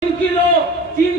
3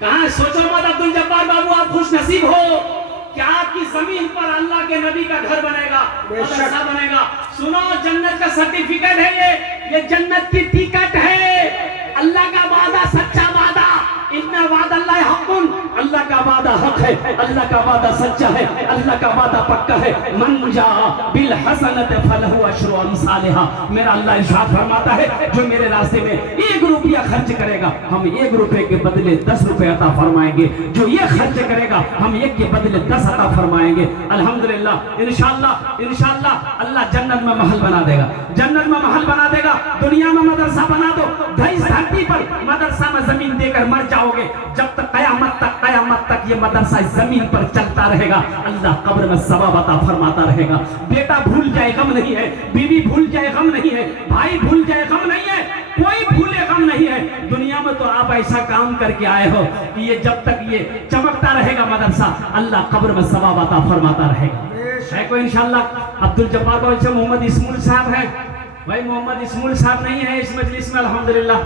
کہاں سوچو مت عبد الجبار بابو آپ خوش نصیب ہو کہ آپ کی زمین پر اللہ کے نبی کا گھر بنے گا، مدرسہ بنے گا. سنو جنت کا سرٹیفکیٹ ہے یہ جنت کی ٹکٹ ہے. اللہ کا وعدہ سچا وعدہ، ان وعد اللہ حق، اللہ کا وعدہ حق ہے، اللہ کا وعدہ سچا ہے، اللہ کا وعدہ پکا ہے. من جاء بالحسنۃ فلہ عشر امثالھا. میرا اللہ ارشاد فرماتا ہے جو میرے راستے میں 1 روپیہ خرچ کرے گا ہم 1 روپے کے بدلے 10 روپے عطا فرمائیں گے. جو یہ خرچ کرے گا ہم 1 کے بدلے 10 عطا فرمائیں گے. الحمدللہ انشاءاللہ اللہ جنت میں محل بنا دے گا، جنت میں محل بنا دے گا. دنیا میں مدرسہ بنا دو، اس دھرتی پر مدرسہ میں زمین دے کر مر جاؤ گے، جب تک قیامت تک یہ مدرسہ زمین پر چلتا رہے گا. اللہ قبر میں ثواب عطا فرماتا رہے گا. بیٹا بھول جائے غم نہیں ہے، بیوی بھول جائے غم نہیں ہے، بھائی بھول جائے غم نہیں ہے، کوئی بھولے غم نہیں ہے. دنیا میں تو آپ ایسا کام کر کے آئے ہو کہ یہ جب تک یہ چمکتا رہے گا مدرسہ، اللہ قبر میں ثواب عطا فرماتا رہے گا. ہے کوئی انشاءاللہ؟ عبد الجبار بھائی سے محمد اسمول صاحب ہیں. بھائی محمد اسمول صاحب نہیں ہے اس مجلس میں، الحمدللہ.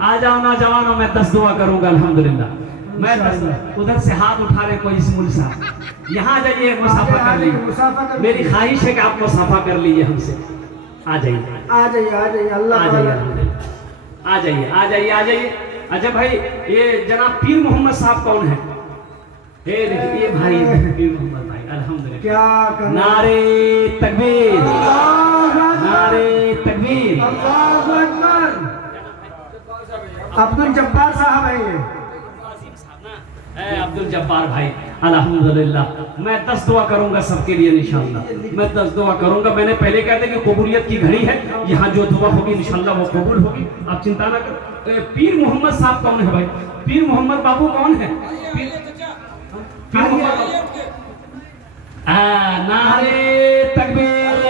آ جاؤ نوجوانوں، میں 10 دعا کروں گا الحمدللہ. میں ادھر سے ہاتھ اٹھا رہے کوئی اسمول صاحب، یہاں جائیے مصافحہ کر لیجیے. میری خواہش ہے کہ آپ مصافحہ کر لیجیے ہم سے. آ جائیے اللہ آ جائیے. اچھا بھائی یہ جناب پیر محمد صاحب کون ہے؟ یہ بھائی پیر محمد بھائی الحمدللہ. کیا نعرے تکبیر، نعرے تکبیر. عبد الجبار صاحب ہیں یہ. عبد الجبار بھائی الحمدللہ. میں 10 دعا کروں گا سب کے لیے انشاءاللہ. میں 10 دعا کروں گا. میں نے پہلے کہا تھا کہ قبولیت کی گھڑی ہے، یہاں جو دعا ہوگی انشاءاللہ وہ قبول ہوگی، آپ چنتا نہ کریں. پیر محمد صاحب کون ہے بھائی؟ پیر محمد بابو کون ہے؟ پیر محمد نعرے تکبیر.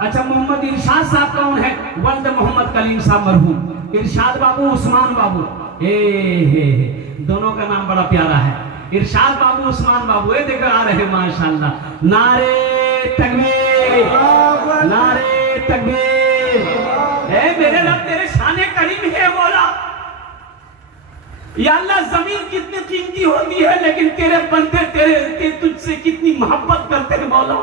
اچھا محمد ارشاد صاحب کون ہے؟ ولد محمد کلیم صاحب مرحوم. ارشاد بابو، عثمان بابو. دونوں کا نام بڑا پیارا ہے. ارشاد بابو، عثمان بابو. یہ دیکھو آ رہے ماشاءاللہ. نعرے تکبیر، نعرے تکبیر. اے میرے رب تیرے شان کریم ہے مولا. یا اللہ زمین کتنی قیمتی ہوتی ہے لیکن تیرے بندے تیرے تجھ سے کتنی محبت کرتے ہیں مولا.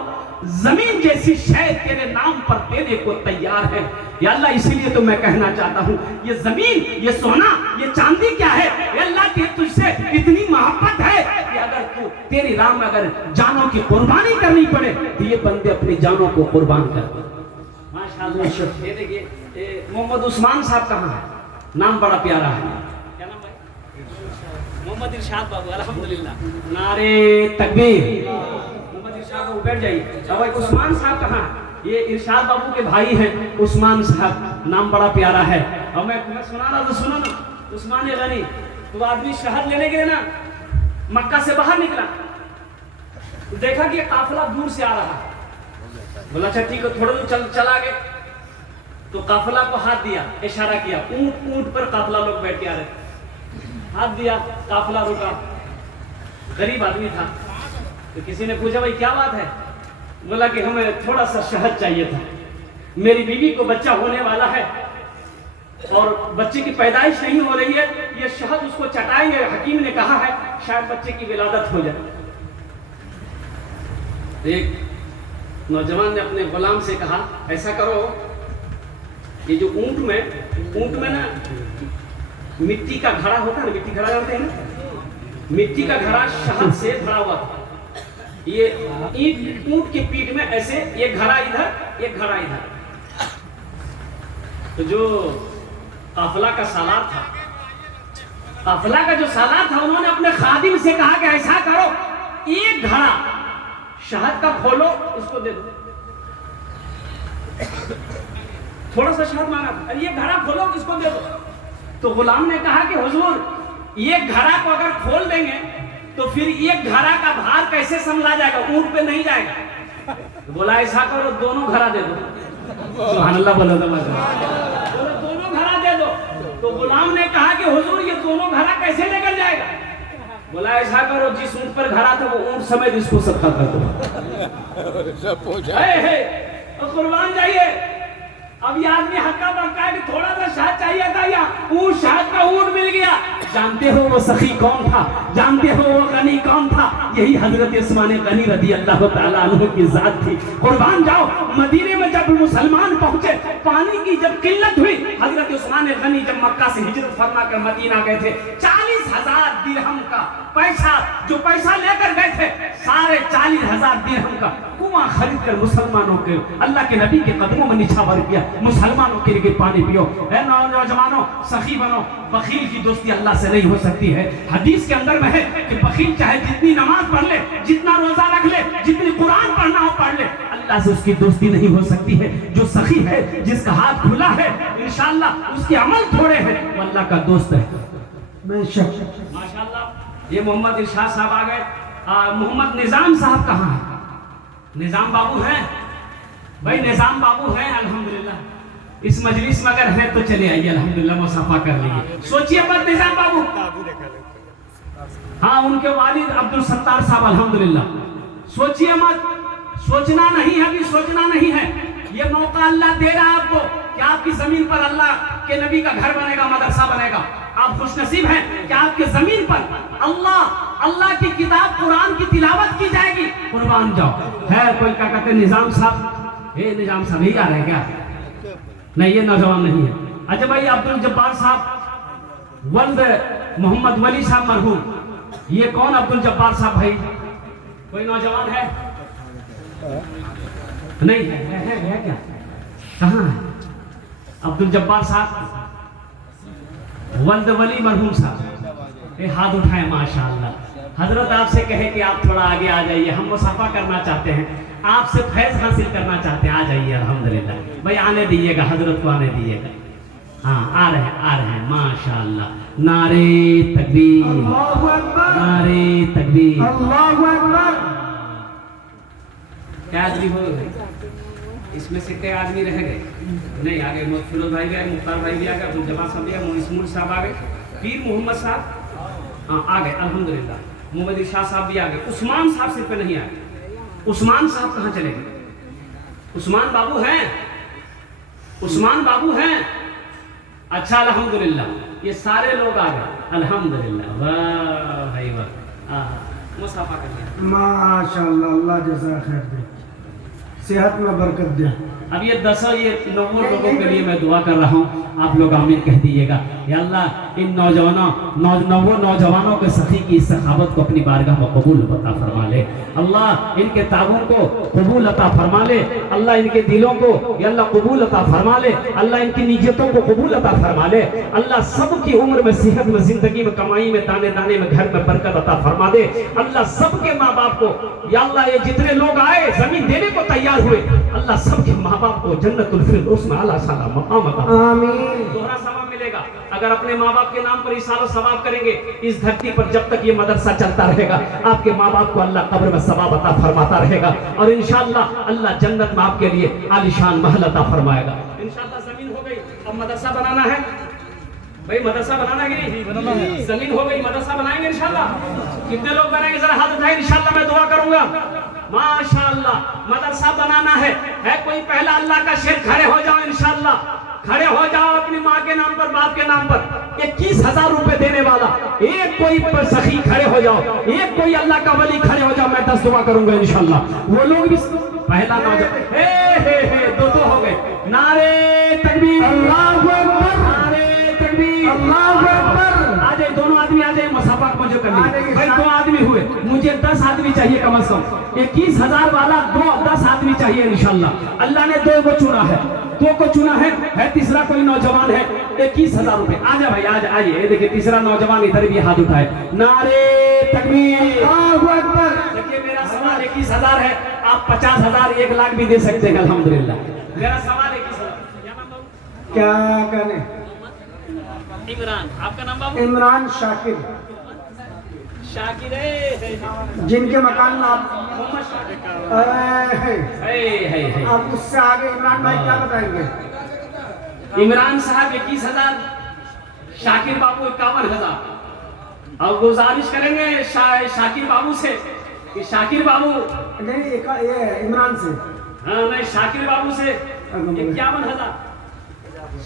زمین جیسی شے تیرے نام پر دینے کو تیار ہے یا اللہ. اسی لیے تو میں کہنا چاہتا ہوں یہ زمین، یہ سونا، یہ چاندی کیا ہے یا اللہ، تجھ سے اتنی محبت ہے کہ اگر تو تیری راہ میں اگر جانوں کی قربانی کرنی پڑے تو یہ بندے اپنی جانوں کو قربان کرتے. ماشاءاللہ. یہ دیکھیے محمد عثمان صاحب کہاں ہے؟ نام بڑا پیارا ہے. کیا نام بھائی؟ محمد ارشاد بابو الحمدللہ. نعرے تکبیر. بیٹھ جائیے. بھائی عثمان صاحب کہاں؟ یہ ارشاد بابو کے بھائی ہیں عثمان صاحب. نام بڑا پیارا ہے. اور میں سنا رہا تو سنو نا. عثمان غنی تو آدمی شہر لینے گئے نا، مکہ سے باہر نکلا، دیکھا کہ قافلہ دور سے آ رہا. بولا اچھا ٹھیک ہے، تھوڑا دور چلا گئے تو قافلہ کو ہاتھ دیا، اشارہ کیا. اونٹ پر قافلہ لوگ بیٹھ کے آ رہے، ہاتھ دیا، قافلہ رکا. غریب آدمی تھا تو کسی نے پوچھا بھائی کیا بات ہے؟ بولا کہ ہمیں تھوڑا سا شہد چاہیے تھا، میری بیوی کو بچہ ہونے والا ہے اور بچے کی پیدائش نہیں ہو رہی ہے، یہ شہد اس کو چٹائیں گے، حکیم نے کہا ہے شاید بچے کی ولادت ہو جائے. ایک نوجوان نے اپنے غلام سے کہا ایسا کرو، یہ جو اونٹ میں نا مٹی کا گھڑا ہوتا ہے نا، مٹی گھڑا جانتے ہیں نا، مٹی کا گھڑا شہد سے بھرا ہوا تھا. یہ اونٹ کی پیٹھ میں ایسے ایک گھڑا ادھر ایک گھڑا ادھر. تو جو قافلہ کا سالار تھا، قافلہ کا جو سالار تھا، انہوں نے اپنے خادم سے کہا کہ ایسا کرو ایک گھڑا شہد کا کھولو، اس کو دے دو. تھوڑا سا شہد مانگا تھا، یہ گھڑا کھولو اس کو دے دو. تو غلام نے کہا کہ حضور ایک گھڑا کو اگر کھول دیں گے تو پھر ایک گھڑا کا بھار کیسے سنبھلا جائے گا، اونٹ پہ نہیں جائے گا. بولا ایسا کرو دونوں گھڑا دے دو. سبحان اللہ بولو دونوں گھڑا دے دو. تو غلام نے کہا کہ حضور یہ دونوں گھڑا کیسے لے کر جائے گا؟ بولا ایسا کرو جس اونٹ پر گھڑا تھا وہ اونٹ سمیت اس کو صدقہ کر دو. قربان جائیے. اب یہ آدمی ہکا بکا ہے کہ تھوڑا سا شہد چاہیے تھا یا اونٹ شہد کا اونٹ مل گیا. جانتے ہو وہ سخی کون تھا؟ جانتے ہو وہ غنی کون تھا؟ یہی حضرت عثمان غنی رضی اللہ تعالیٰ عنہ کی ذات تھی. قربان جاؤ, مدینے میں جب مسلمان پہنچے, پانی کی جب قلت ہوئی, حضرت عثمان غنی جب مکہ سے ہجرت فرما کر مدینہ گئے تھے, 40,000 درہم کا پیسہ, جو پیسہ لے کر گئے تھے, سارے 40,000 درہم کا کنواں خرید کر مسلمانوں کے, اللہ کے نبی کے قدموں میں نچھاور کیا, مسلمانوں کے لیے پانی پیو. اے نوجوانوں, سخی بنو. بخیل کی دوستی اللہ سے نہیں ہو سکتی ہے. حدیث کے اندر میں ہے کہ بخیل چاہے جتنی نماز پڑھ لے, جتنا روزہ رکھ لے, جتنی قرآن پڑھنا ہو پڑھ لے, اللہ سے اس کی دوستی نہیں ہو سکتی ہے. جو سخی ہے, جس کا ہاتھ کھلا ہے, انشاءاللہ اس کے عمل تھوڑے ہیں, وہ اللہ کا دوست ہے. بے شک. ماشاءاللہ. یہ محمد ارشاد صاحب آ گئے. محمد نظام صاحب کہاں ہیں؟ نظام بابو ہیں بھائی, نظام بابو ہیں الحمدللہ. اس مجلس میں اگر ہیں تو چلے آئیے, الحمدللہ مصافحہ کر لیجیے. سوچئے مت نظام بابو, ہاں ان کے والد عبدالستار صاحب الحمدللہ. سوچئے مت, سوچنا نہیں ہے, ابھی سوچنا نہیں ہے. یہ موقع اللہ دے رہا ہے آپ کو کہ آپ کی زمین پر اللہ کے نبی کا گھر بنے گا, مدرسہ بنے گا. آپ خوش نصیب ہیں کہ آپ کے زمین پر اللہ کی کتاب قرآن کی تلاوت کی جائے گی. قربان جاؤ. ہے کوئی کیا کہتے ہیں نظام صاحب, نظام صاحب ہی آ رہے ہیں کیا؟ نہیں, یہ نوجوان نہیں ہے. اچھا بھائی, عبدالجبار صاحب ولد محمد ولی صاحب مرحوم, یہ کون عبدالجبار صاحب بھائی؟ کوئی نوجوان ہے؟ نہیں ہے کیا؟ کہاں ہے عبدالجبار صاحب ولد ولی مرحوم صاحب؟ ہاتھ اٹھائیں. ماشاءاللہ. حضرت آپ سے کہے کہ آپ تھوڑا آگے آ جائیے, ہم مصافحہ کرنا چاہتے ہیں, آپ سے فیض حاصل کرنا چاہتے ہیں. آ جائیے الحمدللہ. بھائی آنے دیجیے گا, حضرت کو آنے دیجیے گا. ہاں آ رہے ہیں. ماشاءاللہ. نعرے تکبیر, اللہ اکبر, نعرے تکبیر. اللہ اکبر. کیا آدمی ہو گئے اس میں سے؟ کئی آدمی رہ گئے نہیں؟ آ گئے. فیروز بھائی بھی آ گئے, مختار بھائی بھی آ گئے, عبدالجبار صاحب بھی آ گئے, اسمول صاحب آ گئے, پیر محمد صاحب ہاں آ گئے الحمدللہ. محمد ارشاد صاحب بھی آ گئے. عثمان صاحب صرف نہیں آئے. عثمان صاحب کہاں چلے گئے؟ عثمان بابو ہیں, عثمان بابو ہیں. اچھا الحمدللہ. یہ سارے لوگ آ گئے الحمدللہ. واہ بھائی واہ, مصافحہ کر لیا. ماشاءاللہ. اللہ جزا خیر دے, صحت میں برکت دے. اب یہ 10 یہ 9 لوگوں کے لیے میں دعا کر رہا ہوں, آپ لوگ آمین کہہ دیجیے گا. یا اللہ ان نوجوانوں کے سخی کی اس سخاوت کو اپنی بارگاہ میں قبول عطا فرما لے. اللہ ان کے تعاون کو قبول عطا فرما لے. اللہ ان کے دلوں کو یا اللہ قبول عطا فرما لے. اللہ ان کی نیتوں کو قبول عطا فرما لے. اللہ سب کی عمر میں, صحت میں, زندگی میں, کمائی میں, دانے دانے میں, گھر میں برکت عطا فرما دے. اللہ سب کے ماں باپ کو یا اللہ, یہ جتنے لوگ آئے زمین دینے کو تیار ہوئے, اللہ سب کے ماں باپ کو جنت الفردوس میں اعلیٰ سالہ مقام عطا. آمین. دوہرا ثواب ملے گا اگر اپنے ماں باپ کے نام پر ایصال و ثواب کریں گے. اس دھرتی پر جب تک یہ مدرسہ چلتا رہے گا, آپ کے ماں باپ کو اللہ قبر میں ثواب عطا فرماتا رہے گا, اور انشاءاللہ اللہ جنت میں آپ کے لیے عالیشان محل عطا فرمائے گا. انشاءاللہ زمین ہو گئی, اب مدرسہ بنانا ہے. بھائی مدرسہ بنانا ہے کہ نہیں؟ زمین ہو گئی, مدرسہ بنائیں گے انشاءاللہ. کتنے لوگ بنائیں گے؟ ذرا ہاتھ اٹھائیں, انشاءاللہ میں دعا کروں گا. ماشاءاللہ. مدرسہ بنانا ہے کوئی پہلا اللہ کا شیر؟ کھڑے ہو جاؤ انشاءاللہ. کھڑے ہو جاؤ اپنی ماں کے نام پر, باپ کے نام پر. 21,000 روپے دینے والا ایک کوئی سخی کھڑے ہو جاؤ, ایک کوئی اللہ کا ولی کھڑے ہو جاؤ, میں 10 دعا کروں گا انشاءاللہ. وہ لوگ بھی پہلا نوجوان 2 ہو گئے. نعرے تکبیر, اللہ اکبر, نعرے تکبیر, اللہ اکبر. آ جائے دونوں آدمی, آ جائے مصافحہ مجھے کرنی. بھائی 2 آدمی ہوئے, مجھے 10 آدمی چاہیے کم از کم. 21,000 والا 10 آدمی چاہیے انشاءاللہ. اللہ نے 2 کو چنا ہے, 2 کو چنا ہے تیسرا کوئی نوجوان ہے. 21,000 روپے. آ جا بھائی, آئیے. دیکھیں تیسرا نوجوان ادھر بھی ہاتھ اٹھائے. نعرے تکبیر, اللہ اکبر. دیکھیے میرا سوال 21,000 ہے, آپ 50,000 1 لاکھ بھی دے سکتے ہیں الحمدللہ. میرا سوال 21,000. کیا کہنے؟ عمران. آپ کا نام بابو؟ عمران شاکر, شاکر ہے, جن کے مکان میں آپ محمد شاکر. ہے. آپ اس سے آگے عمران بھائی کیا بتائیں گے؟ عمران صاحب 21,000, شاکر بابو 51,000. اور گزارش کریں گے شاکر بابو سے کہ شاکر بابو نہیں, یہ عمران سے, ہاں نہیں, شاکر بابو سے 51,000.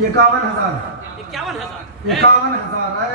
51,000, 51,000।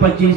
25